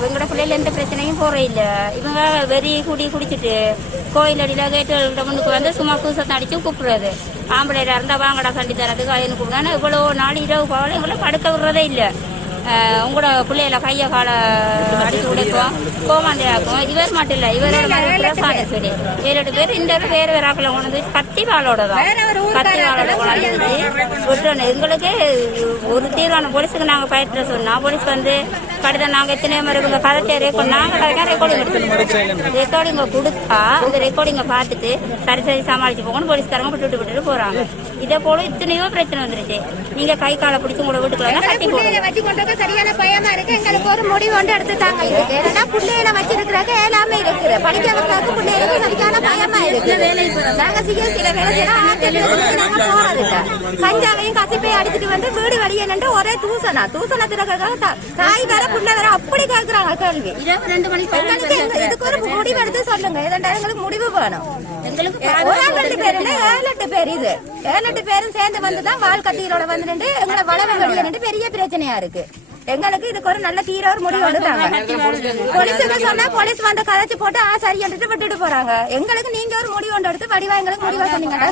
இவங்களோட பிள்ளைல எந்த பிரச்சனையும் போற இல்ல. இவங்க வெறி குடிச்சிட்டு கோயில் அடியில கேட்டு முன்னுக்கு வந்து சும்மா கூசத்தை அடிச்சு கூப்பிடுறது. ஆம்பளையா இருந்தா வாங்கடா கண்டி தரதுக்கு அது கூப்பிடுறாங்க. இவ்வளவு நாள் இரவு போகல இவங்கள படுக்க விடுறதே இல்ல. உங்களோட பிள்ளையில கைய கால அடிச்சு உடைக்கும் கோமாண்டியாக்கும். இவர் மட்டும் இல்ல, இவரோட பிரசாத சொல்லி 7-8 பேர் இந்த வேறு வேற ஆக்களை கொண்டு கத்தி வாழோட தான் கத்தி வாழோட கொண்டாந்து விட்டுறோம். எங்களுக்கு ஒரு தீர்வான போலீஸுக்கு நாங்க பயிற்ற சொன்னா போலீஸ் வந்து கடிதம் நாங்க எத்தனையோ மாதிரி இவங்க கதைச்ச ரெக்கார்ட் நாங்க ரெக்கார்டிங் எடுத்துருக்கோம். ரெக்கார்டிங்க கொடுத்தா அந்த ரெக்கார்டிங்க பார்த்துட்டு சரி சமாளிச்சு போகணும் போலீஸ்காரங்க விட்டுட்டு போறாங்க. இதே போல எத்தனையோ பிரச்சனை வந்துருச்சு. நீங்க கை காலை பிடிச்சு உங்களை வீட்டுக்குள்ள கட்டி போடுங்க. சரியான பயமா இருக்கு. எங்களுக்கு ஒரு முடிவு வந்து எடுத்துட்டாங்க. இதுக்கு ஏன்னா பிள்ளைகளை வச்சிருக்கிறாங்க எல்லாமே இருக்குது. படிக்க வைக்கிறாங்க பிள்ளைகளுக்கு சரியான பயமா இருக்கு. நாங்க சிஎஸ்சியில வேலை செய்யறோம். நாங்க போறதில்ல. கஞ்சாவையும் கசிப்பையும் அடிச்சுட்டு வந்து வீடு வழியே நின்று ஒரே தூசணத்திற்காக தாய் வேற பிள்ளை வேற அப்படி கேட்கிறாங்க கேள்வி. 2 மணிக்கு இதுக்கு ஒரு முடிவு எடுத்து சொல்லுங்க. எங்களுக்கு முடிவு வேணும். எங்களுக்கு 7-8 பேர் இல்ல 7-8 பேர். இது 7-8 பேரும் சேர்ந்து வந்துதான் வால் கட்டிகளோட வந்து நின்று எங்களை வளவ வெளியே நின்று பெரிய பிரச்சனையா இருக்கு. எங்களுக்கு இதுக்கு ஒரு நல்ல தீர ஒரு முடிவு எடுத்தாங்க. போலீஸுக்கு சொன்னா போலீஸ் வந்து கதைச்சு போட்டு சரி என்றுட்டு விட்டுட்டு போறாங்க. எங்களுக்கு நீங்க ஒரு முடிவு எடுத்து வடிவா எங்களுக்கு முடிவா சொன்னீங்கன்னா